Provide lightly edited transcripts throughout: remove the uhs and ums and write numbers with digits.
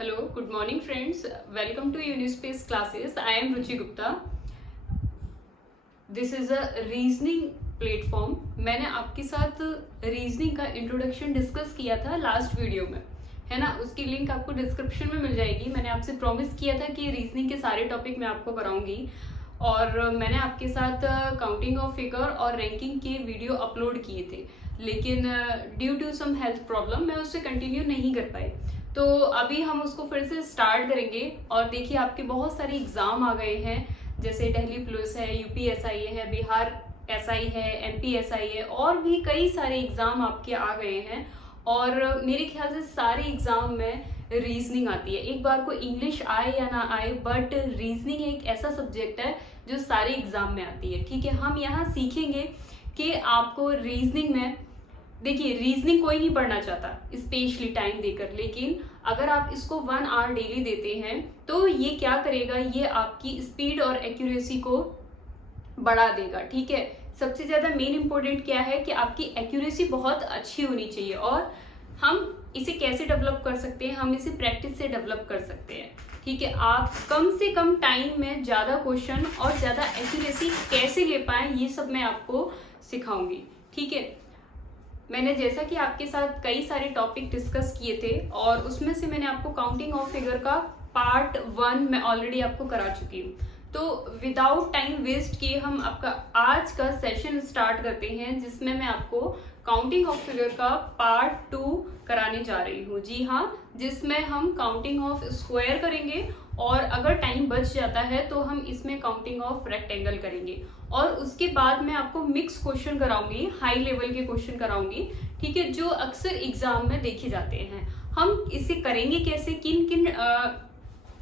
Hello, good morning friends. Welcome to Unispace classes. I am Ruchi Gupta. This is a reasoning platform. मैंने आपके साथ reasoning का introduction discuss किया था last video में, है ना. उसकी लिंक आपको डिस्क्रिप्शन में मिल जाएगी. मैंने आपसे प्रॉमिस किया था कि रीजनिंग के सारे टॉपिक मैं आपको कराऊंगी और मैंने आपके साथ काउंटिंग ऑफ फिगर और रैंकिंग के वीडियो अपलोड किए थे, लेकिन due to some health problem मैं उससे कंटिन्यू नहीं कर पाई. तो अभी हम उसको फिर से स्टार्ट करेंगे. और देखिए आपके बहुत सारे एग्जाम आ गए हैं, जैसे दिल्ली पुलिस है, यूपीएसआई है, बिहार एसआई है, एमपीएसआई है, और भी कई सारे एग्जाम आपके आ गए हैं. और मेरे ख्याल से सारे एग्जाम में रीजनिंग आती है. एक बार को इंग्लिश आए या ना आए, बट रीजनिंग एक ऐसा सब्जेक्ट है जो सारे एग्जाम में आती है. ठीक है, हम यहाँ सीखेंगे कि आपको रीजनिंग में, देखिए रीजनिंग कोई नहीं पढ़ना चाहता स्पेशली टाइम देकर, लेकिन अगर आप इसको 1 आवर डेली देते हैं तो ये क्या करेगा, ये आपकी स्पीड और एक्यूरेसी को बढ़ा देगा. ठीक है, सबसे ज्यादा मेन इंपॉर्टेंट क्या है कि आपकी एक्यूरेसी बहुत अच्छी होनी चाहिए. और हम इसे कैसे डेवलप कर सकते हैं, हम इसे प्रैक्टिस से डेवलप कर सकते हैं. ठीक है, आप कम से कम टाइम में ज्यादा क्वेश्चन और ज्यादा एक्यूरेसी कैसे ले पाए, ये सब मैं आपको सिखाऊंगी. ठीक है, मैंने जैसा कि आपके साथ कई सारे टॉपिक डिस्कस किए थे और उसमें से मैंने आपको काउंटिंग ऑफ फिगर का पार्ट 1 मैं ऑलरेडी आपको करा चुकी हूँ. तो विदाउट टाइम वेस्ट किए हम आपका आज का सेशन स्टार्ट करते हैं, जिसमें मैं आपको काउंटिंग ऑफ फिगर का पार्ट 2 कराने जा रही हूँ. जी हाँ, जिसमें हम काउंटिंग ऑफ स्क्वायर करेंगे और अगर टाइम बच जाता है तो हम इसमें काउंटिंग ऑफ रेक्टेंगल करेंगे. और उसके बाद मैं आपको मिक्स क्वेश्चन कराऊंगी, हाई लेवल के क्वेश्चन कराऊंगी. ठीक है, जो अक्सर एग्जाम में देखे जाते हैं. हम इसे करेंगे कैसे, किन किन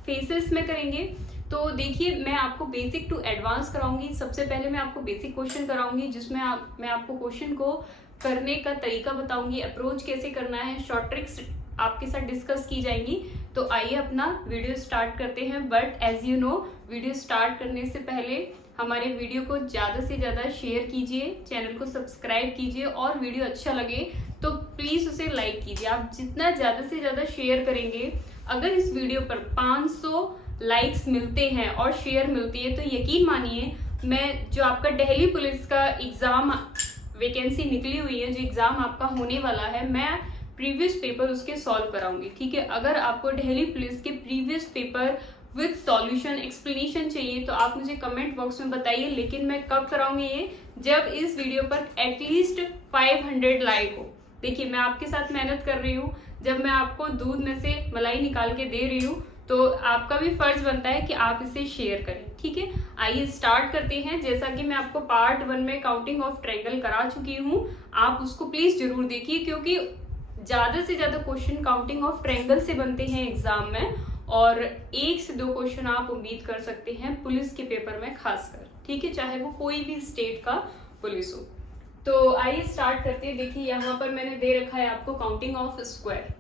फेसेस में करेंगे, तो देखिए मैं आपको बेसिक टू एडवांस कराऊंगी. सबसे पहले मैं आपको बेसिक क्वेश्चन कराऊंगी, जिसमें मैं आपको क्वेश्चन को करने का तरीका बताऊंगी, अप्रोच कैसे करना है, शॉर्ट ट्रिक्स आपके साथ डिस्कस की जाएंगी. तो आइए अपना वीडियो स्टार्ट करते हैं. But as you know, video start करने से पहले हमारे वीडियो को ज़्यादा से ज़्यादा शेयर कीजिए, चैनल को सब्सक्राइब कीजिए, और वीडियो अच्छा लगे तो प्लीज़ उसे लाइक कीजिए. आप जितना ज़्यादा से ज़्यादा शेयर करेंगे, अगर इस वीडियो पर 500 लाइक्स मिलते हैं और शेयर मिलती है, तो यकीन मानिए मैं जो आपका दिल्ली पुलिस का एग्ज़ाम वैकेंसी निकली हुई है, जो एग्ज़ाम आपका होने वाला है, मैं प्रीवियस पेपर उसके सॉल्व कराऊंगी. ठीक है, अगर आपको दिल्ली पुलिस के previous paper with solution explanation चाहिए तो आप मुझे कमेंट बॉक्स में बताइए. लेकिन मैं कब कराऊंगी ये, जब इस वीडियो पर एटलीस्ट 500 लाइक हो. देखिए मैं आपके साथ मेहनत कर रही हूँ, जब मैं आपको दूध में से मलाई निकाल के दे रही हूँ तो आपका भी फर्ज बनता है कि आप इसे शेयर करें. ठीक है, आइए स्टार्ट करते हैं. जैसा कि मैं आपको पार्ट 1 में काउंटिंग ऑफ ट्रायंगल करा चुकी हूँ, आप उसको प्लीज जरूर देखिए, क्योंकि ज्यादा से ज्यादा क्वेश्चन काउंटिंग ऑफ ट्रायंगल से बनते हैं एग्जाम में, और 1 से 2 क्वेश्चन आप उम्मीद कर सकते हैं पुलिस के पेपर में खासकर. ठीक है, चाहे वो कोई भी स्टेट का पुलिस हो. तो आइए स्टार्ट करते हैं. देखिए यहाँ पर मैंने दे रखा है आपको counting of square.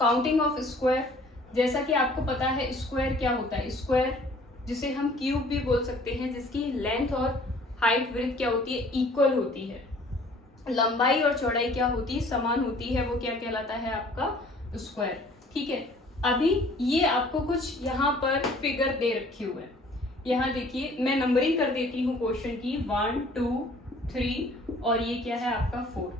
Counting of square, जैसा कि आपको पता है स्क्वायर क्या होता है. स्क्वायर जिसे हम क्यूब भी बोल सकते हैं, जिसकी लेंथ और हाइट विड्थ क्या होती है, इक्वल होती है. लंबाई और चौड़ाई क्या होती है, समान होती है. वो क्या कहलाता है, आपका स्क्वायर. ठीक है, अभी ये आपको कुछ यहाँ पर फिगर दे रखे हुए हैं. यहाँ देखिए मैं नंबरिंग कर देती हूँ क्वेश्चन की, 1 2 3 और ये क्या है आपका 4.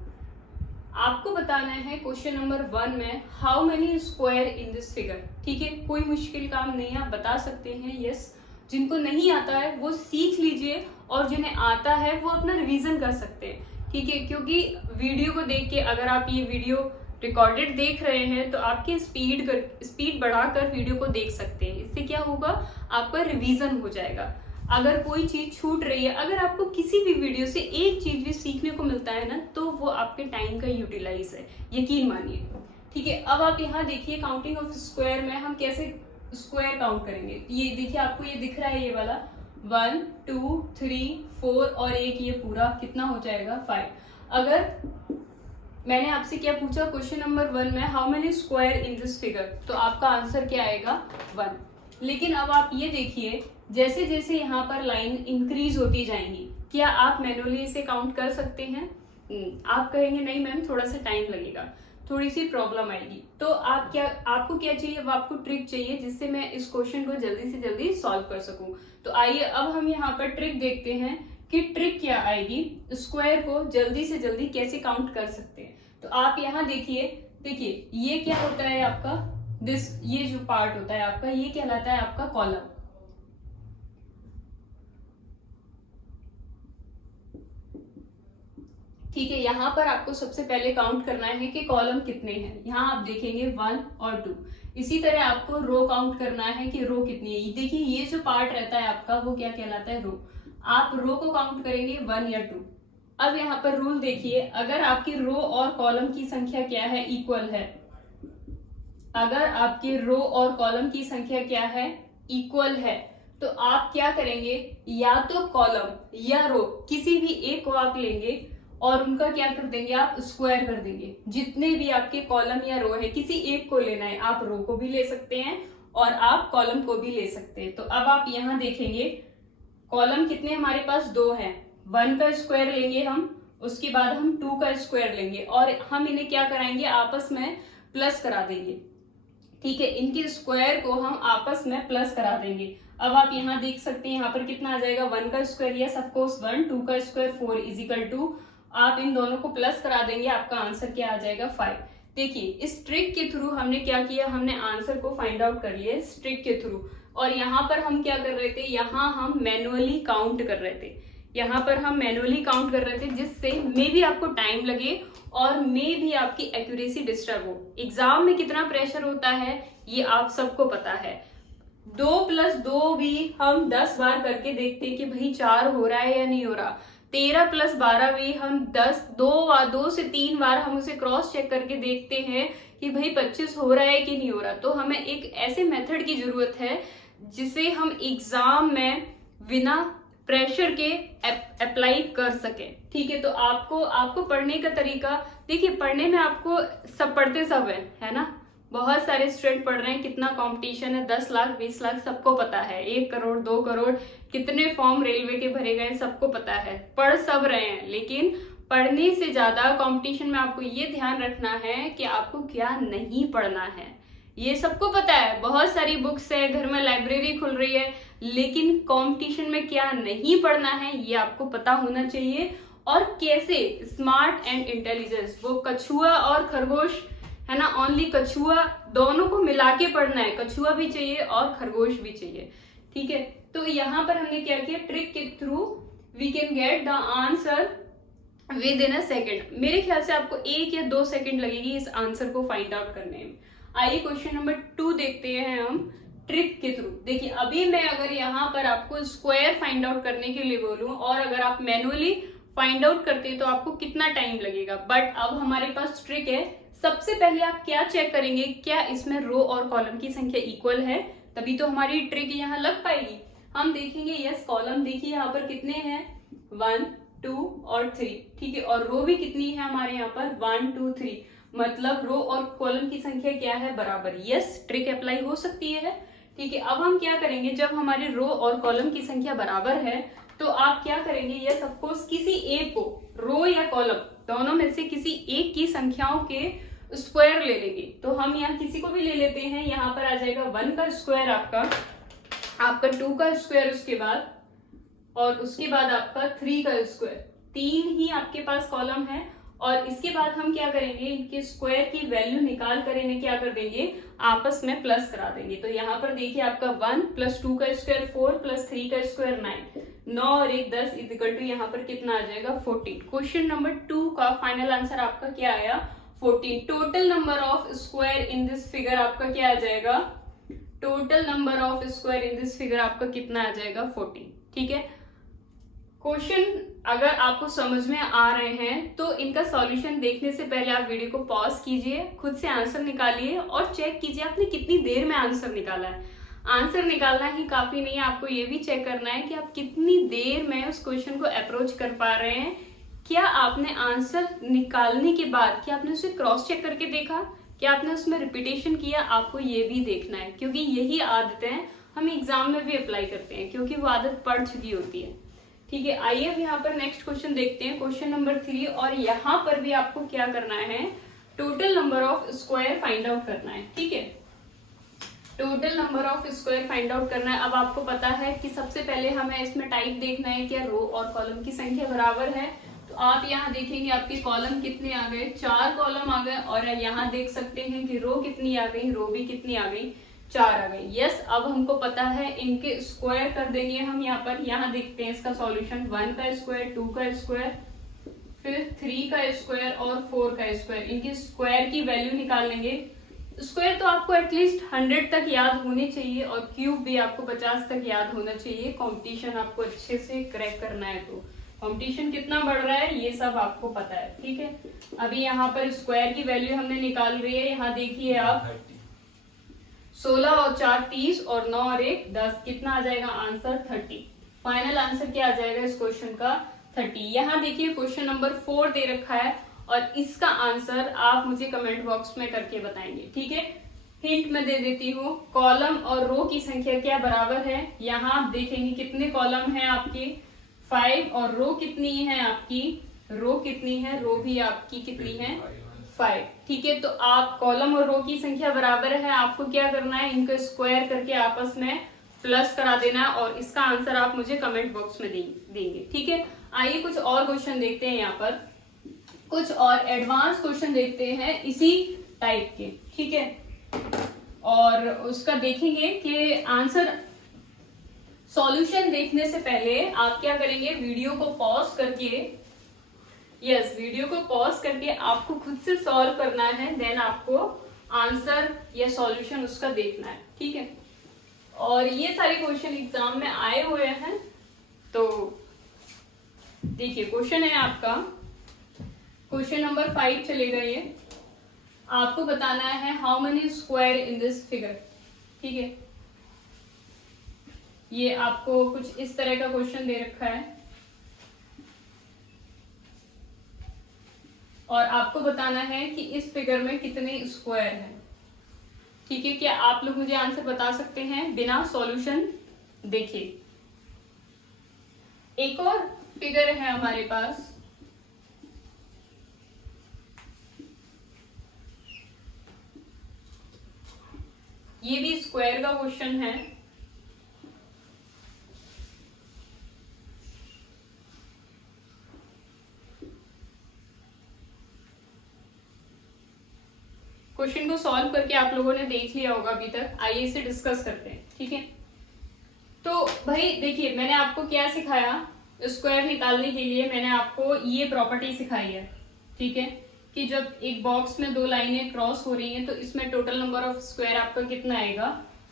आपको बताना है क्वेश्चन नंबर 1 में how many square in this figure. ठीक है, कोई मुश्किल काम नहीं है, आप बता सकते हैं. यस, जिनको नहीं आता है वो सीख लीजिए, और जिन्हें आता है वो अपना रिवीजन कर सकते हैं. ठीक है, क्योंकि वीडियो को देख के, अगर आप ये वीडियो रिकॉर्डेड देख रहे हैं तो आपकी स्पीड बढ़ाकर वीडियो को देख सकते हैं. इससे क्या होगा, आपका रिवीजन हो जाएगा. अगर कोई चीज छूट रही है, अगर आपको किसी भी वीडियो से एक चीज भी सीखने को मिलता है ना, तो वो आपके टाइम का यूटिलाइज है, यकीन मानिए. ठीक है, अब आप यहाँ देखिए काउंटिंग ऑफ स्क्वायर में हम कैसे स्क्वायर काउंट करेंगे. ये देखिए आपको ये दिख रहा है, ये वाला 1 2 3 4 और एक ये पूरा कितना हो जाएगा, 5. अगर मैंने आपसे क्या पूछा क्वेश्चन नंबर 1 में, how many square in this figure, तो आपका आंसर क्या आएगा, 1. लेकिन अब आप ये देखिए, जैसे जैसे यहाँ पर लाइन इंक्रीज होती जाएंगी, क्या आप मैनुअली इसे काउंट कर सकते हैं. आप कहेंगे नहीं मैम थोड़ा सा टाइम लगेगा, थोड़ी सी प्रॉब्लम आएगी. तो आप आपको क्या चाहिए, वो आपको ट्रिक चाहिए जिससे मैं इस क्वेश्चन को जल्दी से जल्दी सॉल्व कर सकूं। तो आइए अब हम यहाँ पर ट्रिक देखते हैं कि ट्रिक क्या आएगी, स्क्वायर को जल्दी से जल्दी कैसे काउंट कर सकते हैं। तो आप यहाँ देखिए ये क्या होता है आपका, ये जो पार्ट होता है आपका, ये कहलाता है आपका कॉलम। ठीक है, यहाँ पर आपको सबसे पहले काउंट करना है कि कॉलम कितने हैं। यहाँ आप देखेंगे 1 और 2। इसी तरह आपको रो काउंट करना है कि रो कितनी है। देखिए ये जो पार्ट रहता है आपका वो क्या कहलाता है, रो। आप रो को काउंट करेंगे 1 या 2। अब यहाँ पर रूल देखिए, अगर आपकी रो और कॉलम की संख्या क्या है, इक्वल है, अगर आपकी रो और कॉलम की संख्या क्या है, इक्वल है, तो आप क्या करेंगे, या तो कॉलम या रो किसी भी एक को आप लेंगे और उनका क्या कर देंगे, आप स्क्वायर कर देंगे। जितने भी आपके कॉलम या रो है किसी एक को लेना है, आप रो को भी ले सकते हैं और आप कॉलम को भी ले सकते हैं। तो अब आप यहाँ देखेंगे कॉलम कितने हमारे पास, 2 हैं। 1 का स्क्वायर लेंगे हम, उसके बाद हम 2 का स्क्वायर लेंगे और हम इन्हें क्या कराएंगे, आपस में प्लस करा देंगे। ठीक है, इनके स्क्वायर को हम आपस में प्लस करा देंगे। अब आप यहाँ देख सकते हैं यहाँ पर कितना आ जाएगा, 1 का स्क्वायर, यस ऑफ कोर्स 1, 2 का स्क्वायर 4 इज इक्वल टू, आप इन दोनों को प्लस करा देंगे, आपका आंसर क्या आ जाएगा, 5। देखिए इस ट्रिक के थ्रू हमने क्या किया, हमने आंसर को फाइंड आउट कर लिया इस ट्रिक के थ्रू। और यहाँ पर हम क्या कर रहे थे, यहाँ हम मैनुअली काउंट कर रहे थे, यहाँ पर हम मैनुअली काउंट कर रहे थे, जिससे मे भी आपको टाइम लगे और मे भी आपकी एक्यूरेसी डिस्टर्ब हो। एग्जाम में कितना प्रेशर होता है ये आप सबको पता है। 2 + 2 भी हम 10 बार करके देखते हैं कि भाई 4 हो रहा है या नहीं हो रहा। 13 + 12 भी हम 2 से 3 बार हम उसे क्रॉस चेक करके देखते हैं कि भाई 25 हो रहा है कि नहीं हो रहा। तो हमें एक ऐसे मेथड की जरूरत है जिसे हम एग्जाम में बिना प्रेशर के अप्लाई कर सके। ठीक है, तो आपको पढ़ने का तरीका देखिए, पढ़ने में आपको सब पढ़ते सब है ना, बहुत सारे स्टूडेंट पढ़ रहे हैं, कितना कंपटीशन है, 10 लाख 20 लाख सबको पता है, 1 करोड़ 2 करोड़ कितने फॉर्म रेलवे के भरे गए सबको पता है, पढ़ सब रहे हैं। लेकिन पढ़ने से ज्यादा कंपटीशन में आपको ये ध्यान रखना है कि आपको क्या नहीं पढ़ना है। ये सबको पता है, बहुत सारी बुक्स है, घर में लाइब्रेरी खुल रही है, लेकिन कंपटीशन में क्या नहीं पढ़ना है ये आपको पता होना चाहिए। और कैसे, स्मार्ट एंड इंटेलिजेंस, वो कछुआ और खरगोश है ना, ओनली कछुआ, दोनों को मिला के पढ़ना है, कछुआ भी चाहिए और खरगोश भी चाहिए। ठीक है, तो यहाँ पर हमने क्या किया, ट्रिक के through we can get the answer within a second. मेरे ख्याल से आपको 1 या 2 सेकेंड लगेगी इस आंसर को फाइंड आउट करने में। आइए क्वेश्चन नंबर 2 देखते हैं हम ट्रिक के थ्रू। देखिए अभी मैं अगर यहाँ पर आपको स्क्वायर फाइंड आउट करने के लिए बोलूं और अगर आप मैनुअली फाइंड आउट करते तो आपको कितना टाइम लगेगा, बट अब हमारे पास ट्रिक है। सबसे पहले आप क्या चेक करेंगे, क्या इसमें रो और कॉलम की संख्या इक्वल है, तभी तो हमारी ट्रिक यहाँ लग पाएगी। हम देखेंगे यस कॉलम देखिए यहाँ पर कितने हैं, 1 2 और 3। ठीक है, और रो भी कितनी है हमारे यहाँ पर 1 2 3, मतलब रो और कॉलम की संख्या क्या है, बराबर। यस, ट्रिक अप्लाई हो सकती है। ठीक है, अब हम क्या करेंगे, जब हमारी रो और कॉलम की संख्या बराबर है तो आप क्या करेंगे, यस ऑफ कोर्स किसी एक को, रो या कॉलम दोनों में से किसी एक की संख्याओं के स्क्वायर ले लेंगे। तो हम यहाँ किसी को भी ले लेते हैं, यहाँ पर आ जाएगा 1 का स्क्वायर आपका 2 का स्क्वायर, उसके बाद और उसके बाद आपका 3 का स्क्वायर। 3 ही आपके पास कॉलम है और इसके बाद हम क्या करेंगे, इनके स्क्वायर की वैल्यू निकाल कर इन्हें क्या कर देंगे, आपस में प्लस करा देंगे। तो यहाँ पर देखिए आपका 1 + 2 का स्क्वायर 4 + 3 का स्क्वायर 9 और 1 10 इज इक्वल टू यहाँ पर कितना आ जाएगा 14। क्वेश्चन नंबर 2 का फाइनल आंसर आपका क्या आया, 14। Total number of square in this figure आपका क्या आ जाएगा, total number of square in this figure आपका कितना आ जाएगा 14। ठीक है, क्वेश्चन अगर आपको समझ में आ रहे हैं तो इनका सॉल्यूशन देखने से पहले आप वीडियो को पॉज कीजिए, खुद से आंसर निकालिए और चेक कीजिए आपने कितनी देर में आंसर निकाला है। आंसर निकालना ही काफी नहीं है, आपको ये भी चेक करना है कि आप कितनी देर में उस क्वेश्चन को अप्रोच कर पा रहे हैं। क्या आपने आंसर निकालने के बाद क्या आपने उसे क्रॉस चेक करके देखा, क्या आपने उसमें रिपीटेशन किया, आपको ये भी देखना है, क्योंकि यही आदतें हम एग्जाम में भी अप्लाई करते हैं क्योंकि वो आदत पड़ चुकी होती है। ठीक है, आइए अब यहाँ पर नेक्स्ट क्वेश्चन देखते हैं, क्वेश्चन नंबर 3। और यहाँ पर भी आपको क्या करना है, total number of square find out करना है। ठीक है, total number of square find out करना है। अब आपको पता है कि सबसे पहले हमें इसमें टाइप देखना है क्या रो और कॉलम की संख्या बराबर है। तो आप यहाँ देखेंगे आपके कॉलम कितने आ गए, 4 कॉलम आ गए, और यहाँ देख सकते हैं कि रो कितनी आ गई, रो भी कितनी आ गई, 4 आ गई। यस, अब हमको पता है इनके स्क्वायर कर देंगे हम यहाँ पर। यहाँ देखते हैं इसका सॉल्यूशन, 1 का स्क्वायर, 2 का स्क्वायर, फिर 3 का स्क्वायर और 4 का स्क्वायर। इनकी स्क्वायर की वैल्यू निकाल लेंगे। स्क्वायर तो आपको एटलीस्ट 100 तक याद होनी चाहिए और क्यूब भी आपको 50 तक याद होना चाहिए। कंपटीशन आपको अच्छे से क्रैक करना है। तो कंपटीशन कितना बढ़ रहा है ये सब आपको पता है। ठीक है, अभी यहाँ पर स्क्वायर की वैल्यू हमने निकाल रही है। यहाँ देखिए आप 16 और 4 30 और 9 और 1 10, कितना आ जाएगा आंसर 30। फाइनल आंसर क्या आ जाएगा इस क्वेश्चन का 30। यहाँ देखिए क्वेश्चन नंबर 4 दे रखा है और इसका आंसर आप मुझे कमेंट बॉक्स में करके बताएंगे। ठीक है, हिंट मैं दे देती हूँ, कॉलम और रो की संख्या क्या बराबर है। यहाँ आप देखेंगे कितने कॉलम हैं आपके 5 और रो कितनी है आपकी, रो कितनी है, रो भी आपकी कितनी है 5। ठीक है, तो आप कॉलम और रो की संख्या बराबर है, आपको क्या करना है इनको स्क्वायर करके आपस में प्लस करा देना है और इसका आंसर आप मुझे कमेंट बॉक्स में देंगे। ठीक है, आइए कुछ और क्वेश्चन देखते हैं। यहाँ पर कुछ और एडवांस क्वेश्चन देखते हैं इसी टाइप के। ठीक है, और उसका देखेंगे कि आंसर सॉल्यूशन देखने से पहले आप क्या करेंगे, वीडियो को पॉज करके, यस वीडियो को पॉज करके आपको खुद से सॉल्व करना है, देन आपको आंसर या सॉल्यूशन उसका देखना है। ठीक है, और ये सारे क्वेश्चन एग्जाम में आए हुए हैं। तो देखिए क्वेश्चन है आपका, क्वेश्चन नंबर 5 चलेगा ये। आपको बताना है how many square in this figure. ठीक है, ये आपको कुछ इस तरह का क्वेश्चन दे रखा है और आपको बताना है कि इस फिगर में कितने स्क्वायर हैं। ठीक है, क्या आप लोग मुझे आंसर बता सकते हैं बिना सॉल्यूशन देखे। एक और फिगर है हमारे पास, ये भी स्क्वायर का क्वेश्चन है। क्वेश्चन को सॉल्व करके आप लोगों ने देख लिया होगा अभी तक, आइए इसे डिस्कस करते हैं। ठीक है, तो भाई देखिए मैंने आपको क्या सिखाया, स्क्वायर निकालने के लिए मैंने आपको ये प्रॉपर्टी सिखाई है। ठीक है, कि जब एक बॉक्स में 2 लाइनें क्रॉस हो रही हैं तो इसमें टोटल नंबर ऑफ स्क्वायर आपका कितना आएगा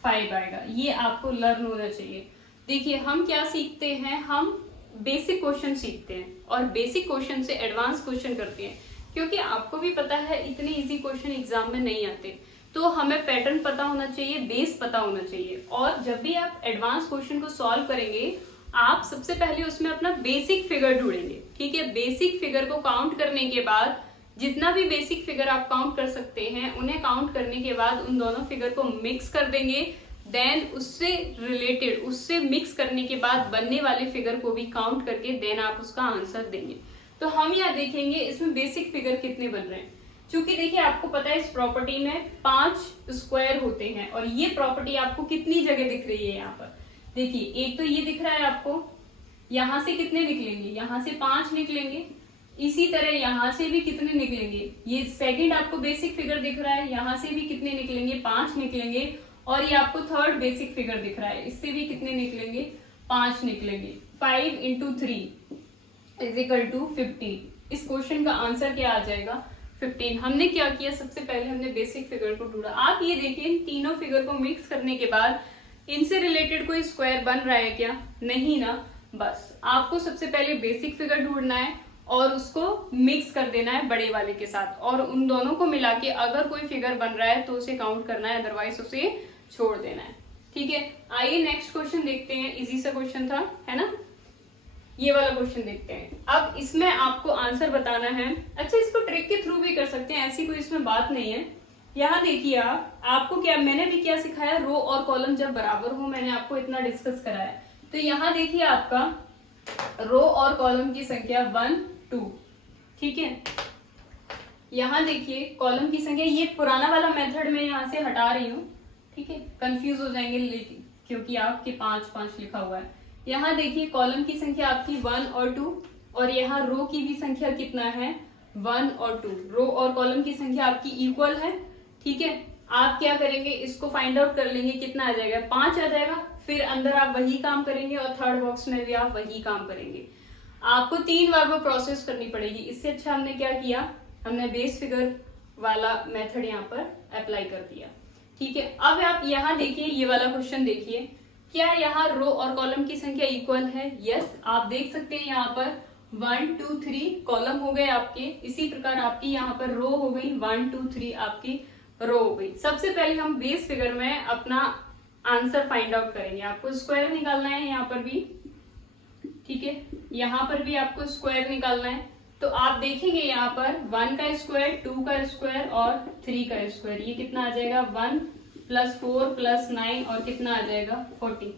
5 आएगा। ये आपको लर्न होना चाहिए। देखिए हम क्या सीखते हैं, हम बेसिक क्वेश्चन सीखते हैं और बेसिक क्वेश्चन से एडवांस क्वेश्चन करते हैं, क्योंकि आपको भी पता है इतने इजी क्वेश्चन एग्जाम में नहीं आते। तो हमें पैटर्न पता होना चाहिए, बेस पता होना चाहिए। और जब भी आप एडवांस क्वेश्चन को सॉल्व करेंगे आप सबसे पहले उसमें अपना बेसिक फिगर ढूंढेंगे। ठीक है, बेसिक फिगर को काउंट करने के बाद जितना भी बेसिक फिगर आप काउंट कर सकते हैं उन्हें काउंट करने के बाद उन दोनों फिगर को मिक्स कर देंगे। देन उससे रिलेटेड, उससे मिक्स करने के बाद बनने वाले फिगर को भी काउंट करके देन आप उसका आंसर देंगे। तो हम यहाँ देखेंगे इसमें बेसिक फिगर कितने बन रहे हैं। क्योंकि देखिए आपको पता है इस प्रॉपर्टी में 5 स्क्वायर होते हैं और ये प्रॉपर्टी आपको कितनी जगह दिख रही है। यहाँ पर देखिए एक तो ये दिख रहा है आपको, यहाँ से कितने निकलेंगे, यहाँ से 5 निकलेंगे, इसी तरह यहाँ से भी कितने निकलेंगे, ये सेकंड आपको बेसिक फिगर दिख रहा है, यहाँ से भी कितने निकलेंगे 5 निकलेंगे, और ये आपको थर्ड बेसिक फिगर दिख रहा है, इससे भी कितने निकलेंगे 5 निकलेंगे। 5 × 3 = 15। इस क्वेश्चन का आंसर क्या आ जाएगा 15। हमने क्या किया, सबसे पहले हमने बेसिक फिगर को ढूंढा। आप ये देखिए इन तीनों फिगर को मिक्स करने के बाद इनसे रिलेटेड कोई स्क्वायर बन रहा है क्या, नहीं ना। बस आपको सबसे पहले बेसिक फिगर ढूंढना है और उसको मिक्स कर देना है बड़े वाले के साथ, और उन दोनों को मिला के अगर कोई फिगर बन रहा है तो उसे काउंट करना है, अदरवाइज उसे छोड़ देना है। ठीक है, आइए नेक्स्ट क्वेश्चन देखते हैं। इजी सा क्वेश्चन था, है ना। ये वाला क्वेश्चन देखते हैं। अब इसमें आपको आंसर बताना है। अच्छा, इसको ट्रिक के थ्रू भी कर सकते हैं, ऐसी कोई इसमें बात नहीं है। यहाँ देखिए आपको क्या, मैंने भी क्या सिखाया, रो और कॉलम जब बराबर हो, मैंने आपको इतना डिस्कस कराया। तो यहाँ देखिए आपका रो और कॉलम की संख्या 1 2, ठीक है। यहाँ देखिए कॉलम की संख्या, ये पुराना वाला मेथड मैं यहाँ से हटा रही हूँ, ठीक है, कंफ्यूज हो जाएंगे लेकिन क्योंकि आपके 5 लिखा हुआ है। यहाँ देखिए कॉलम की संख्या आपकी 1 और 2, और यहाँ रो की भी संख्या कितना है 1 और 2। रो और कॉलम की संख्या आपकी इक्वल है, ठीक है। आप क्या करेंगे, इसको फाइंड आउट कर लेंगे, कितना आ जाएगा 5 आ जाएगा। फिर अंदर आप वही काम करेंगे और थर्ड बॉक्स में भी आप वही काम करेंगे। आपको 3 बार वो प्रोसेस करनी पड़ेगी। इससे अच्छा हमने क्या किया, हमने बेस फिगर वाला मेथड यहाँ पर अप्लाई कर दिया, ठीक है। अब आप यहाँ देखिए, ये वाला क्वेश्चन देखिए, क्या यहाँ रो और कॉलम की संख्या इक्वल है? यस, आप देख सकते हैं यहाँ पर 1 2 3 कॉलम हो गए आपके, इसी प्रकार आपकी यहाँ पर रो हो गई 1 2 3 आपकी रो हो गई। सबसे पहले हम बेस फिगर में अपना आंसर फाइंड आउट करेंगे। आपको स्क्वायर निकालना है यहाँ पर भी, ठीक है, यहाँ पर भी आपको स्क्वायर निकालना है। तो आप देखेंगे यहाँ पर 1 का स्क्वायर, 2 का स्क्वायर और 3 का स्क्वायर, ये कितना आ जाएगा 1 + 4 + 9 और कितना आ जाएगा 14,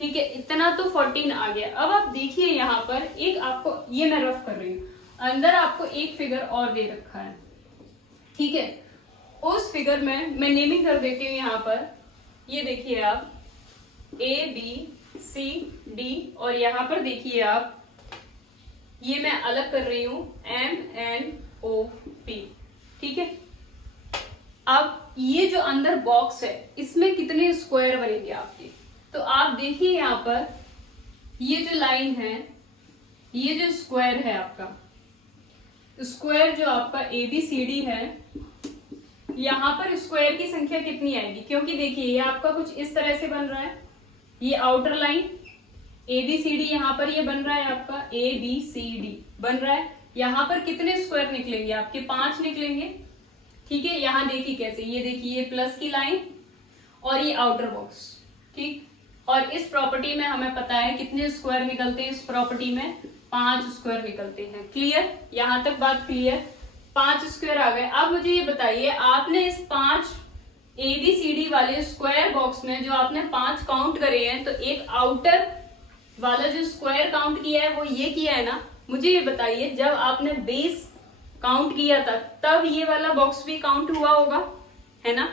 ठीक है। इतना तो 14 आ गया। अब आप देखिए यहाँ पर एक आपको, ये मैं रफ कर रही हूँ, अंदर आपको एक फिगर और दे रखा है, ठीक है। उस फिगर में मैं नेमिंग कर देती हूँ यहाँ पर, ये देखिए आप ABCD, और यहाँ पर देखिए आप, ये मैं अलग कर रही हूं MNOP, ठीक है। अब ये जो अंदर बॉक्स है इसमें कितने स्क्वायर बनेंगे आपके, तो आप देखिए यहाँ पर ये जो लाइन है, ये जो स्क्वायर है आपका, स्क्वायर जो आपका ABCD है, यहाँ पर स्क्वायर की संख्या कितनी आएगी, क्योंकि देखिए ये आपका कुछ इस तरह से बन रहा है, ये आउटर लाइन ABCD यहाँ पर ये बन रहा है आपका ABCD बन रहा है। यहाँ पर कितने स्क्वायर निकलेंगे आपके 5 निकलेंगे, ठीक है। यहाँ देखिए कैसे, ये देखिए ये प्लस की लाइन और ये आउटर बॉक्स, ठीक। और इस प्रॉपर्टी में हमें पता है कितने स्क्वायर निकलते हैं, इस प्रॉपर्टी में 5 स्क्वायर निकलते हैं। क्लियर, यहाँ तक बात क्लियर, 5 स्क्वायर आ गए। अब मुझे ये बताइए, आपने इस 5 ABCD वाले स्क्वायर बॉक्स में जो आपने 5 काउंट करे हैं, तो एक आउटर वाला जो स्क्वायर काउंट किया है वो ये किया है ना। मुझे ये बताइए, जब आपने बेस काउंट किया था तब ये वाला बॉक्स भी काउंट हुआ होगा, है ना।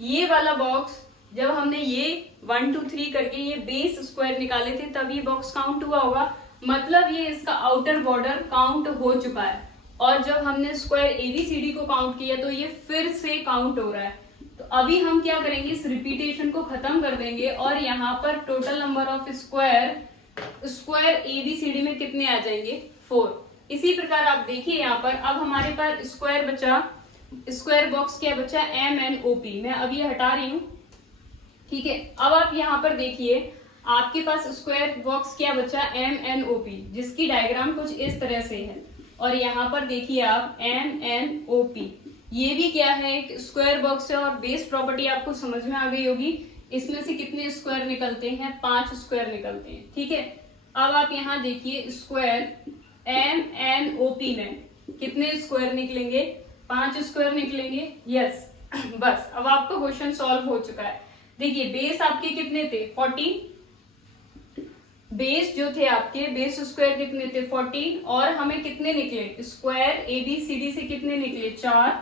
ये वाला बॉक्स जब हमने ये 1 2 3 करके ये बेस स्क्वायर निकाले थे तब ये बॉक्स काउंट हुआ होगा, मतलब ये इसका आउटर बॉर्डर काउंट हो चुका है। और जब हमने स्क्वायर ABCD को काउंट किया तो ये फिर से काउंट हो रहा है। तो अभी हम क्या करेंगे, इस रिपीटेशन को खत्म कर देंगे और यहाँ पर total number of square ABCD में कितने आ जाएंगे 4। इसी प्रकार आप देखिए यहाँ पर, अब हमारे पास स्क्वायर बचा, स्क्वायर बॉक्स क्या बचा MNOP, मैं अब ये हटा रही हूँ, ठीक है। अब आप यहाँ पर देखिए आपके पास स्क्वायर बॉक्स क्या बचा MNOP, जिसकी डायग्राम कुछ इस तरह से है। और यहाँ पर देखिए आप MNOP, ये भी क्या है, एक स्क्वायर बॉक्स है। और बेस प्रॉपर्टी आपको समझ में आ गई होगी, इसमें से कितने स्क्वायर निकलते हैं 5 स्क्वायर निकलते हैं, ठीक है। अब आप यहाँ देखिए स्क्वायर MNOP में कितने स्क्वायर निकलेंगे, 5 स्क्वायर निकलेंगे, यस। बस अब आपका क्वेश्चन सॉल्व हो चुका है। देखिए बेस आपके कितने थे 40, बेस जो थे आपके बेस स्क्वायर कितने थे 40, और हमें कितने निकले स्क्वायर ABCD से कितने निकले 4,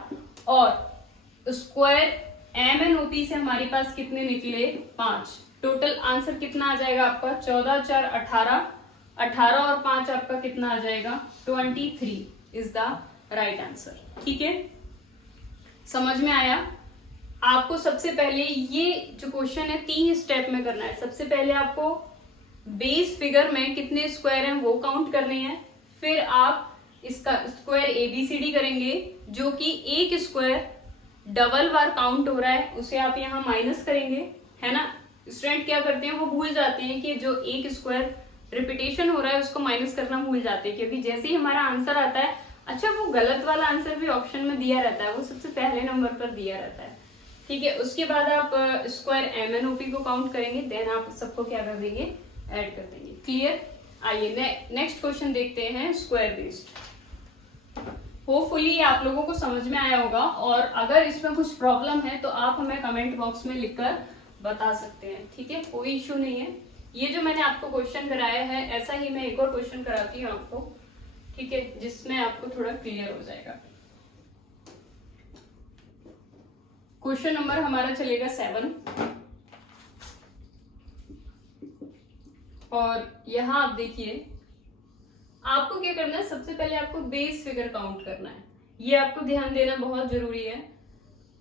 और स्क्वायर MNOP से हमारे पास कितने निकले 5। टोटल आंसर कितना आ जाएगा आपका 14 4 18, 18 और 5 आपका कितना आ जाएगा 23 इज द राइट आंसर, ठीक है। समझ में आया आपको। सबसे पहले ये जो क्वेश्चन है 3 स्टेप में करना है। सबसे पहले आपको बेस फिगर में कितने स्क्वायर हैं वो काउंट करने हैं, फिर आप इसका स्क्वायर ABCD करेंगे, जो कि एक स्क्वायर डबल बार काउंट हो रहा है उसे आप यहाँ माइनस करेंगे, है ना। स्टूडेंट क्या करते हैं, वो भूल जाते हैं कि जो एक स्क्वायर रिपीटेशन हो रहा है उसको माइनस करना भूल जाते हैं, क्योंकि जैसे ही हमारा आंसर आता है, अच्छा वो गलत वाला आंसर भी ऑप्शन में दिया रहता है, वो सबसे पहले नंबर पर दिया रहता है, ठीक है। उसके बाद आप स्क्वायर MNOP को काउंट करेंगे, देन आप सबको क्या कर देंगे ऐड कर देंगे। क्लियर। आइए नेक्स्ट क्वेश्चन देखते हैं, स्क्वायर बेस्ड। होपफुली आप लोगों को समझ में आया होगा, और अगर इसमें कुछ प्रॉब्लम है तो आप हमें कमेंट बॉक्स में लिखकर बता सकते हैं, ठीक है, कोई इश्यू नहीं है। ये जो मैंने आपको क्वेश्चन कराया है, ऐसा ही मैं एक और क्वेश्चन कराती हूँ आपको, ठीक है, जिसमें आपको थोड़ा क्लियर हो जाएगा। क्वेश्चन नंबर हमारा चलेगा 7 और यहाँ आप देखिए आपको क्या करना है, सबसे पहले आपको बेस फिगर काउंट करना है। ये आपको ध्यान देना बहुत जरूरी है।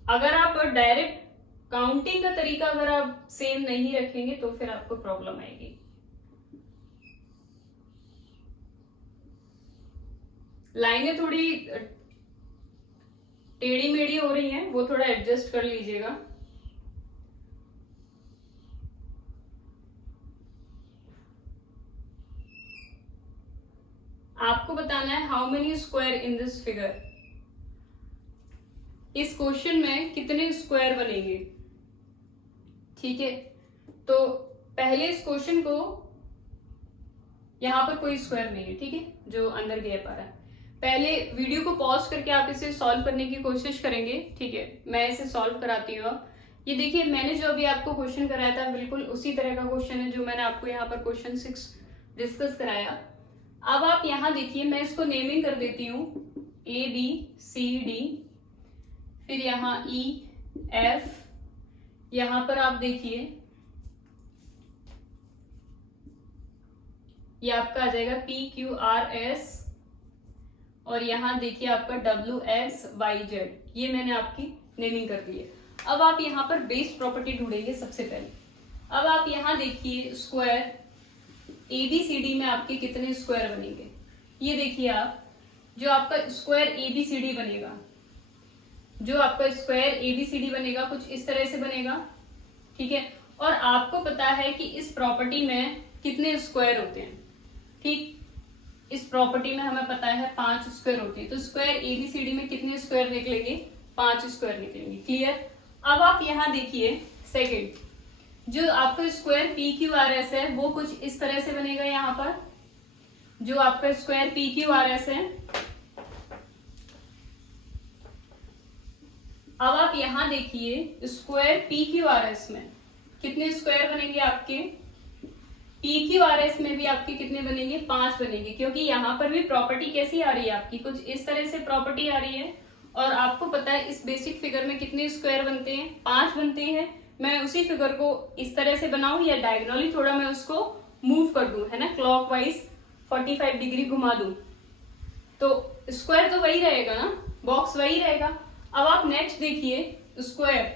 अगर आप डायरेक्ट काउंटिंग का तरीका अगर आप सेम नहीं रखेंगे तो फिर आपको प्रॉब्लम आएगी। लाइनें थोड़ी टेढ़ी मेढ़ी हो रही हैं, वो थोड़ा एडजस्ट कर लीजिएगा। आपको बताना है how many square in this figure. इस क्वेश्चन में कितने स्क्वायर बनेंगे, ठीक है। तो पहले इस क्वेश्चन को, यहां पर कोई स्क्वायर नहीं है, ठीक है, जो अंदर गैप आ रहा है। पहले वीडियो को पॉज करके आप इसे सॉल्व करने की कोशिश करेंगे, ठीक है। मैं इसे सॉल्व कराती हूँ। ये देखिए मैंने जो अभी आपको क्वेश्चन कराया था बिल्कुल उसी तरह का क्वेश्चन है जो मैंने आपको यहाँ पर क्वेश्चन 6 डिस्कस कराया। अब आप यहाँ देखिए, मैं इसको नेमिंग कर देती हूँ ABCD, फिर यहाँ EF, यहाँ पर आप देखिए ये आपका आ जाएगा PQRS, और यहाँ देखिए आपका WXYZ। ये मैंने आपकी नेमिंग कर दी है। अब आप यहाँ पर बेस प्रॉपर्टी ढूंढेंगे सबसे पहले। अब आप यहाँ देखिए स्क्वायर ABCD में आपके कितने स्क्वायर बनेंगे। ये देखिए आप, जो आपका स्क्वायर ABCD बनेगा, जो आपका स्क्वायर ABCD बनेगा कुछ इस तरह से बनेगा, ठीक है। और आपको पता है कि इस प्रॉपर्टी में कितने स्क्वायर होते हैं, ठीक। इस प्रॉपर्टी में हमें पता है 5 स्क्वायर होते हैं। तो स्क्वायर ABCD में कितने स्क्वायर निकलेंगे, 5 स्क्वायर निकलेंगे। क्लियर। अब आप यहाँ देखिए सेकंड, जो आपका स्क्वायर PQRS है वो कुछ इस तरह से बनेगा। यहाँ पर जो आपका स्क्वायर PQRS है, अब आप यहाँ देखिए स्क्वायर PQRS में कितने स्क्वायर बनेंगे आपके, PQRS में भी आपके कितने बनेंगे, 5 बनेंगे। क्योंकि यहाँ पर भी प्रॉपर्टी कैसी आ रही है आपकी, कुछ इस तरह से प्रॉपर्टी आ रही है। और आपको पता है इस बेसिक फिगर में कितने स्क्वायर बनते हैं, 5 बनते हैं। मैं उसी फिगर को इस तरह से बनाऊं या डायगोनली थोड़ा मैं उसको मूव कर दूं, है ना, क्लॉकवाइज 45 डिग्री घुमा दूं, तो स्क्वायर तो वही रहेगा ना, बॉक्स वही रहेगा। अब आप नेक्स्ट देखिए स्क्वायर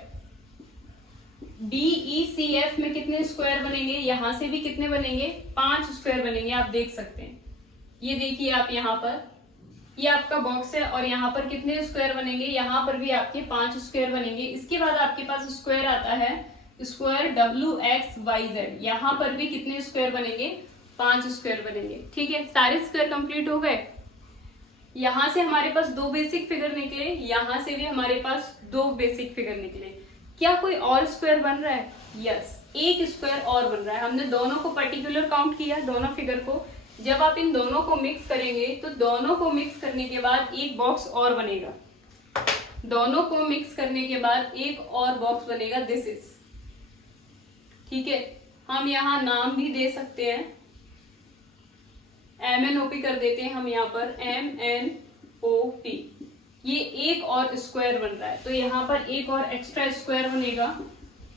DECF में कितने स्क्वायर बनेंगे, यहां से भी कितने बनेंगे, 5 स्क्वायर बनेंगे। आप देख सकते हैं, ये देखिए आप यहाँ पर, ये आपका बॉक्स है और यहाँ पर कितने स्क्वायर बनेंगे, यहाँ पर भी आपके 5 स्क्वायर बनेंगे। इसके बाद आपके पास स्क्वायर आता है स्क्वायर WXYZ, यहाँ पर भी कितने स्क्वायर बनेंगे, 5 स्क्वायर बनेंगे, ठीक है। सारे स्क्वायर कंप्लीट हो गए। यहाँ से हमारे पास 2 बेसिक फिगर निकले, यहाँ से भी हमारे पास 2 बेसिक फिगर निकले। क्या कोई और स्क्वायर बन रहा है, यस, एक स्क्वायर और बन रहा है। हमने दोनों को पर्टिकुलर काउंट किया, दोनों फिगर को। जब आप इन दोनों को मिक्स करेंगे तो दोनों को मिक्स करने के बाद एक बॉक्स और बनेगा, दोनों को मिक्स करने के बाद एक और बॉक्स बनेगा, दिस इज, ठीक है। हम यहाँ नाम भी दे सकते हैं, MNOP कर देते हैं हम यहाँ पर, MNOP। ये एक और स्क्वायर बन रहा है, तो यहाँ पर एक और एक्स्ट्रा स्क्वायर बनेगा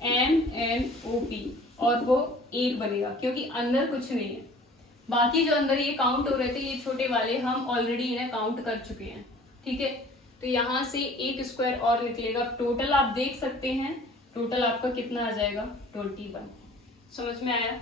MNOP, और वो 1 बनेगा क्योंकि अंदर कुछ नहीं है। बाकी जो अंदर ये काउंट हो रहे थे ये छोटे वाले, हम ऑलरेडी इन्हें काउंट कर चुके हैं, ठीक है। तो यहाँ से एक स्क्वायर और निकलेगा। टोटल आप देख सकते हैं, टोटल आपका कितना आ जाएगा, 21। समझ में आया।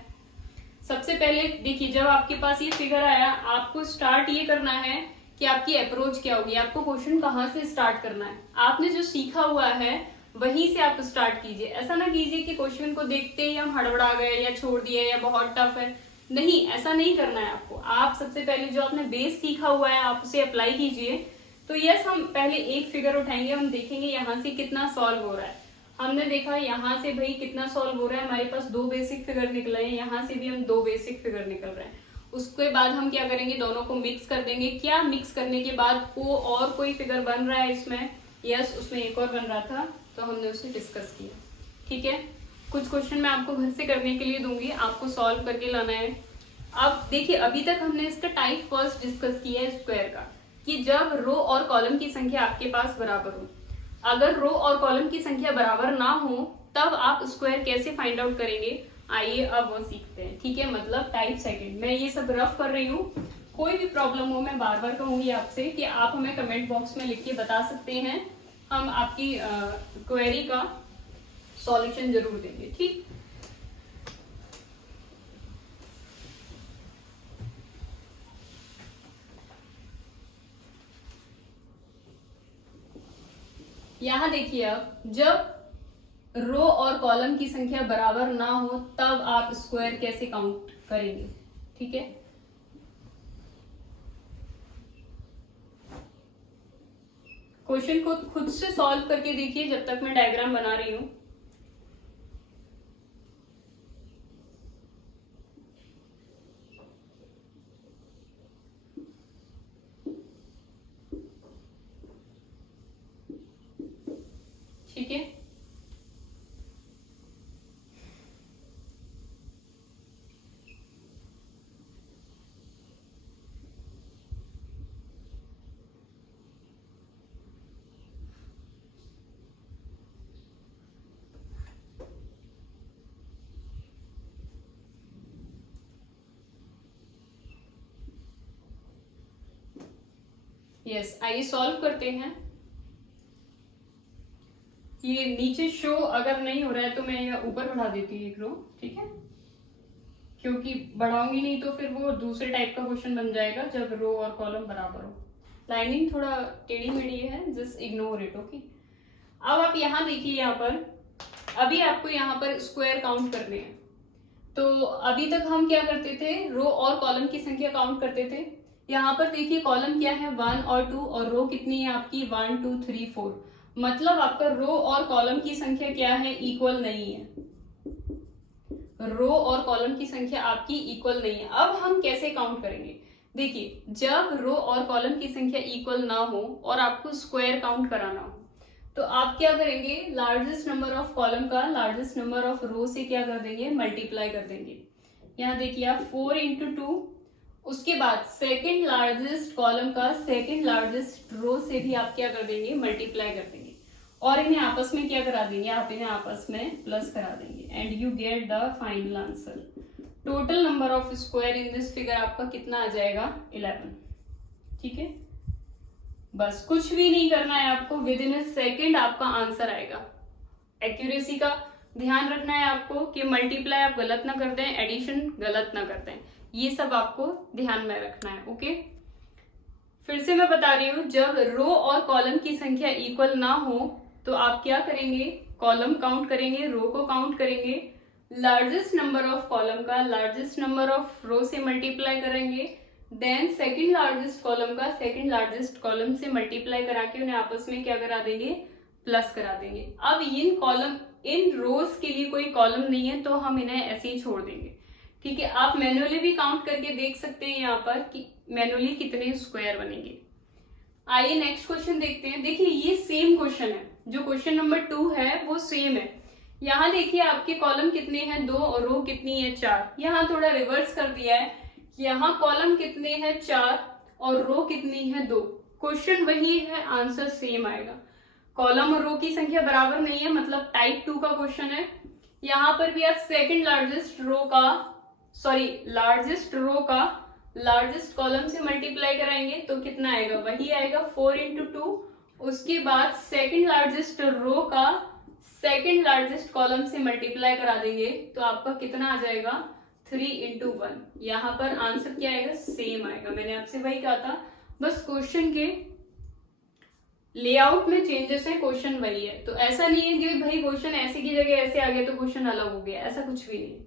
सबसे पहले देखिए, जब आपके पास ये फिगर आया, आपको स्टार्ट ये करना है कि आपकी अप्रोच क्या होगी, आपको क्वेश्चन कहाँ से स्टार्ट करना है। आपने जो सीखा हुआ है वहीं से आप स्टार्ट कीजिए। ऐसा ना कीजिए कि क्वेश्चन को देखते ही हम हड़बड़ा गए या छोड़ दिए या बहुत टफ है, नहीं, ऐसा नहीं करना है आपको। आप सबसे पहले जो आपने बेस सीखा हुआ है आप उसे अप्लाई कीजिए। तो यस, हम पहले एक फिगर उठाएंगे, हम देखेंगे यहाँ से कितना सॉल्व हो रहा है। हमने देखा यहाँ से भाई कितना सॉल्व हो रहा है, हमारे पास 2 बेसिक फिगर निकले हैं, यहाँ से भी हम 2 बेसिक फिगर निकल रहे हैं। उसके बाद हम क्या करेंगे, दोनों को मिक्स कर देंगे। क्या मिक्स करने के बाद को और कोई फिगर बन रहा है इसमें, यस, उसमें एक और बन रहा था तो हमने उसे डिस्कस किया, ठीक है। कुछ क्वेश्चन मैं आपको घर से करने के लिए दूंगी, आपको सॉल्व करके लाना है। अब देखिए, अभी तक हमने इसका टाइप फर्स्ट डिस्कस किया है स्क्वायर का, कि जब रो और कॉलम की संख्या आपके पास बराबर हो। अगर रो और कॉलम की संख्या बराबर ना हो तब आप स्क्वायर कैसे फाइंड आउट करेंगे, आइए अब वो सीखते हैं। ठीक है, मतलब टाइप सेकंड। मैं ये सब रफ कर रही हूँ, कोई भी प्रॉब्लम हो मैं बार बार कहूंगी आपसे कि आप हमें कमेंट बॉक्स में लिख के बता सकते हैं, हम आपकी क्वेरी का सॉल्यूशन जरूर देंगे। ठीक, यहां देखिए, अब जब रो और कॉलम की संख्या बराबर ना हो तब आप स्क्वायर कैसे काउंट करेंगे। ठीक है, क्वेश्चन को खुद से सॉल्व करके देखिए जब तक मैं डायग्राम बना रही हूं। ठीक है, यस, आइए सॉल्व करते हैं। ये नीचे शो अगर नहीं हो रहा है तो मैं ये ऊपर बढ़ा देती हूँ एक रो। ठीक है, क्योंकि बढ़ाऊंगी नहीं तो फिर वो दूसरे टाइप का क्वेश्चन बन जाएगा जब रो और कॉलम बराबर हो। लाइनिंग थोड़ा टेढ़ी मेढ़ी है, जस्ट इग्नोर इट। ओके, अब आप यहाँ देखिए, यहाँ पर अभी आपको यहाँ पर स्क्वायर काउंट करने हैं। तो अभी तक हम क्या करते थे, रो और कॉलम की संख्या काउंट करते थे। यहाँ पर देखिए कॉलम क्या है 1 और 2 और रो कितनी है आपकी 1 2 3 4, मतलब आपका रो और कॉलम की संख्या क्या है, इक्वल नहीं है। रो और कॉलम की संख्या आपकी इक्वल नहीं है। अब हम कैसे काउंट करेंगे, देखिए जब रो और कॉलम की संख्या इक्वल ना हो और आपको स्क्वायर काउंट कराना हो तो आप क्या करेंगे, लार्जेस्ट नंबर ऑफ कॉलम का लार्जेस्ट नंबर ऑफ रो से क्या कर देंगे, मल्टीप्लाई कर देंगे। यहाँ देखिए आप 4 इंटू 2, उसके बाद सेकेंड लार्जेस्ट कॉलम का सेकेंड लार्जेस्ट रो से भी आप क्या कर देंगे, मल्टीप्लाई कर देंगे और इन्हें आपस में क्या करा देंगे, आप इन्हें आपस में प्लस करा देंगे and you get the final answer. Total number of square in this figure आपका कितना आ जाएगा, 11। ठीक है, बस कुछ भी नहीं करना है आपको, विद इन ए सेकेंड आपका आंसर आएगा। एक्यूरेसी का ध्यान रखना है आपको कि मल्टीप्लाई आप गलत ना कर दें, एडिशन गलत ना कर दें, ये सब आपको ध्यान में रखना है। ओके, फिर से मैं बता रही हूं, जब रो और कॉलम की संख्या इक्वल ना हो तो आप क्या करेंगे, कॉलम काउंट करेंगे, रो को काउंट करेंगे, लार्जेस्ट नंबर ऑफ कॉलम का लार्जेस्ट नंबर ऑफ रो से मल्टीप्लाई करेंगे, देन सेकंड लार्जेस्ट कॉलम का सेकंड लार्जेस्ट कॉलम से मल्टीप्लाई करा के उन्हें आपस में क्या करा देंगे, प्लस करा देंगे। अब इन रोज के लिए कोई कॉलम नहीं है तो हम इन्हें ऐसे ही छोड़ देंगे। ठीक है, आप मैनुअली भी काउंट करके देख सकते हैं यहाँ पर कि मैनुअली कितने स्क्वायर बनेंगे। आइए नेक्स्ट क्वेश्चन देखते हैं। देखिए ये सेम क्वेश्चन है, जो क्वेश्चन नंबर 2 है वो सेम है। यहाँ देखिए आपके कॉलम कितने हैं, 2 और रो कितनी है, 4। यहाँ थोड़ा रिवर्स कर दिया है, यहाँ कॉलम कितने हैं, 4 और रो कितनी है, 2। क्वेश्चन वही है, आंसर सेम आएगा। कॉलम और रो की संख्या बराबर नहीं है, मतलब टाइप 2 का क्वेश्चन है। यहाँ पर भी आप सेकंड लार्जेस्ट रो का लार्जेस्ट कॉलम से मल्टीप्लाई कराएंगे तो कितना आएगा, वही आएगा 4 इंटू 2। उसके बाद सेकंड लार्जेस्ट रो का सेकंड लार्जेस्ट कॉलम से मल्टीप्लाई करा देंगे तो आपका कितना आ जाएगा, 3 इंटू 1। यहाँ पर आंसर क्या आएगा, सेम आएगा। मैंने आपसे वही कहा था, बस क्वेश्चन के लेआउट में चेंजेस है, क्वेश्चन वही है। तो ऐसा नहीं है कि भाई क्वेश्चन ऐसे की जगह ऐसे आ गया तो क्वेश्चन अलग हो गया, ऐसा कुछ भी नहीं।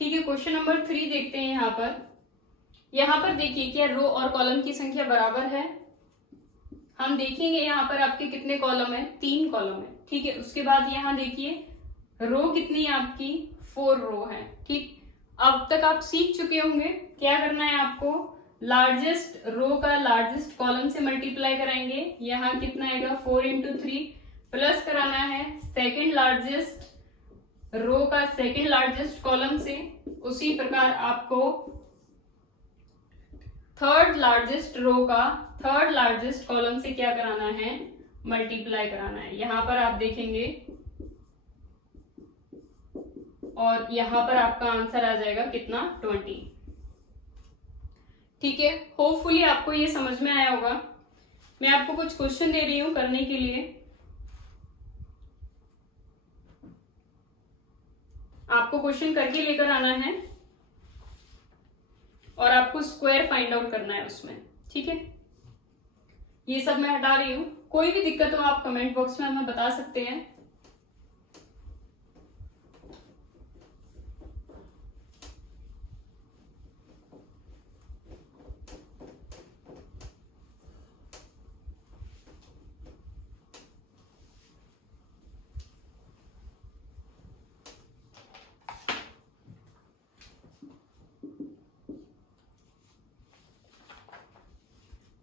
ठीक है, क्वेश्चन नंबर 3 देखते हैं। यहाँ पर देखिए क्या रो और कॉलम की संख्या बराबर है। हम देखेंगे यहाँ पर आपके कितने कॉलम है, 3 कॉलम है। ठीक है, उसके बाद यहाँ देखिए रो कितनी है आपकी, 4 रो है। ठीक, अब तक आप सीख चुके होंगे क्या करना है आपको, लार्जेस्ट रो का लार्जेस्ट कॉलम से मल्टीप्लाई कराएंगे, यहाँ कितना आएगा 4 इंटू 3, प्लस कराना है सेकेंड लार्जेस्ट रो का सेकेंड लार्जेस्ट कॉलम से। उसी प्रकार आपको थर्ड लार्जेस्ट रो का थर्ड लार्जेस्ट कॉलम से क्या कराना है, मल्टीप्लाई कराना है। यहाँ पर आप देखेंगे और यहाँ पर आपका आंसर आ जाएगा कितना, 20। ठीक है, होपफुली आपको ये समझ में आया होगा। मैं आपको कुछ क्वेश्चन दे रही हूं करने के लिए। आपको क्वेश्चन करके लेकर आना है और आपको स्क्वायर फाइंड आउट करना है उसमें। ठीक है, ये सब मैं हटा रही हूं। कोई भी दिक्कत हो आप कमेंट बॉक्स में हमें बता सकते हैं।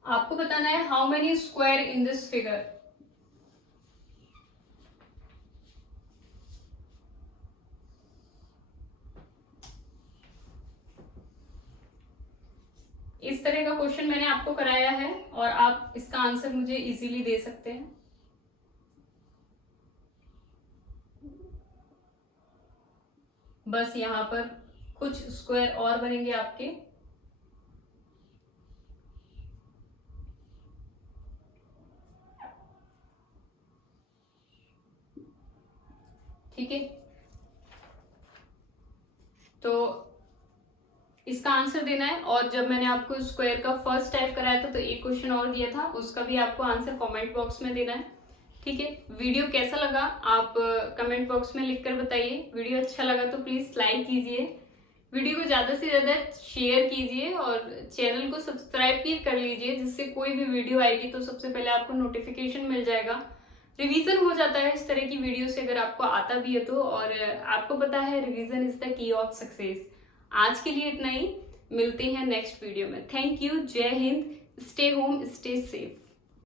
आपको बताना है how many square in this figure. इस तरह का क्वेश्चन मैंने आपको कराया है और आप इसका आंसर मुझे इजीली दे सकते हैं। बस यहाँ पर कुछ स्क्वायर और बनेंगे आपके। ठीक है, तो इसका आंसर देना है। और जब मैंने आपको स्क्वायर का फर्स्ट टाइप कराया था तो एक क्वेश्चन और दिया था, उसका भी आपको आंसर कमेंट बॉक्स में देना है। ठीक है, वीडियो कैसा लगा आप कमेंट बॉक्स में लिखकर बताइए। वीडियो अच्छा लगा तो प्लीज लाइक कीजिए, वीडियो को ज्यादा से ज्यादा शेयर कीजिए और चैनल को सब्सक्राइब भी कर लीजिए, जिससे कोई भी वीडियो आएगी तो सबसे पहले आपको नोटिफिकेशन मिल जाएगा। रिवीजन हो जाता है इस तरह की वीडियो से, अगर आपको आता भी है तो। और आपको पता है revision is the key of success. आज के लिए इतना ही, मिलते हैं नेक्स्ट वीडियो में। थैंक यू, जय Hind, stay home, stay safe.